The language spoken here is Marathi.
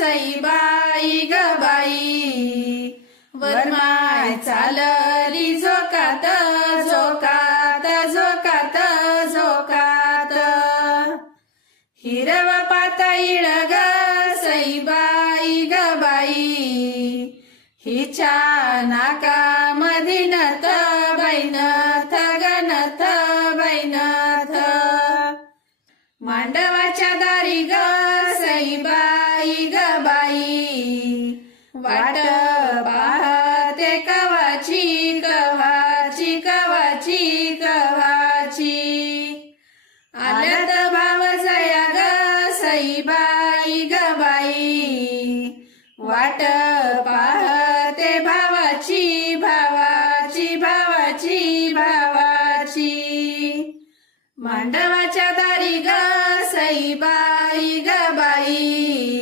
सईबाई ग बाई, वरमाय चालली झोकात झोकात झोकात झोकात, हिरव पातळीळ ग सईबाई ग बाई, हिच्या नाकामधी नथ बैनथ गनथ बैनथ, मांडवाच्या दारी ग सईबाई ग बाई, वाट पाहते कवाची कवाची कवाची कवाची, आल्यात भाव जया ग सईबाई ग बाई, वाट पाहते भावाची भावाची भावाची भावाची, मांडवाच्या दारी ग सईबाई ग बाई,